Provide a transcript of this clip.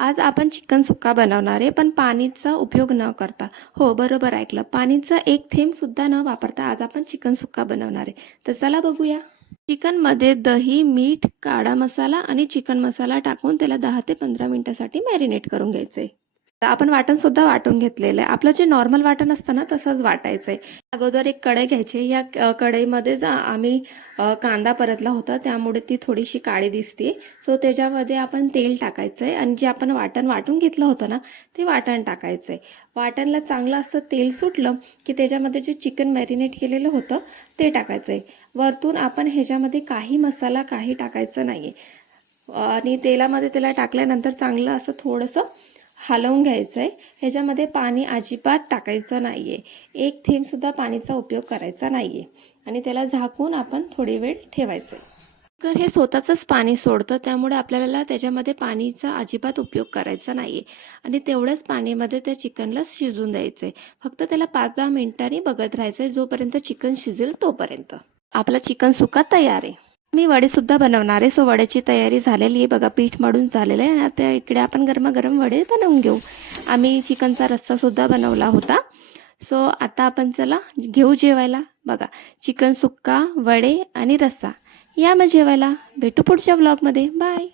आज आपण चिकन सुक्का बनवणार आहे, पण पाणीचा उपयोग न करता. हो, बरोबर ऐकलं. पाणीचा एक थेंब सुद्धा न वापरता आज आपण चिकन सुक्का बनवणार आहे. तर चला बघूया. चिकनमध्ये दही, मीठ, काळा मसाला आणि चिकन मसाला टाकून त्याला 10 ते 15 मिनिटासाठी मॅरिनेट करून घ्यायचे. आपण वाटण सुद्धा वाटून घेतलेलं आहे. आपलं जे नॉर्मल वाटण असतं ना तसंच वाटायचं आहे. अगोदर एक कढई घ्यायची. या कढईमध्येच आम्ही कांदा परतला होता, त्यामुळे ती थोडीशी काळी दिसते. सो त्याच्यामध्ये आपण तेल टाकायचं आहे आणि जे आपण वाटण वाटून घेतलं होतं ना ते वाटण टाकायचं आहे. वाटणला चांगलं असं तेल सुटलं की त्याच्यामध्ये जे चिकन मॅरिनेट केलेलं होतं ते टाकायचं आहे. वरतून आपण ह्याच्यामध्ये काही मसाला काही टाकायचं नाही आहे आणि तेलामध्ये त्याला टाकल्यानंतर चांगलं असं थोडंसं हलवून घ्यायचं आहे. ह्याच्यामध्ये पाणी अजिबात टाकायचं नाही आहे. एक थेंबसुद्धा पाणीचा उपयोग करायचा नाही आहे आणि त्याला झाकून आपण थोडी वेळ ठेवायचं आहे. तर हे स्वतःचंच पाणी सोडतं, त्यामुळे आपल्याला त्याच्यामध्ये पाणीचा अजिबात उपयोग करायचा नाही आहे आणि तेवढ्याच पाणीमध्ये त्या चिकनला शिजून द्यायचं आहे. फक्त त्याला 5-10 मिनिटांनी बघत राहायचं आहे, जोपर्यंत चिकन शिजेल तोपर्यंत. आपला चिकन सुक्का तयार आहे. मी वडेसुद्धा बनवणार आहे. सो वड्याची तयारी झालेली आहे बघा. पीठ मळून झालेलं आहे. आता इकडे आपण गरमागरम वडे बनवून घेऊ. आम्ही चिकनचा रस्सासुद्धा बनवला होता. सो आता आपण चला घेऊ जेवायला. बघा, चिकन सुक्का, वडे आणि रस्सा. या मग जेवायला. भेटू पुढच्या व्लॉगमध्ये. बाय.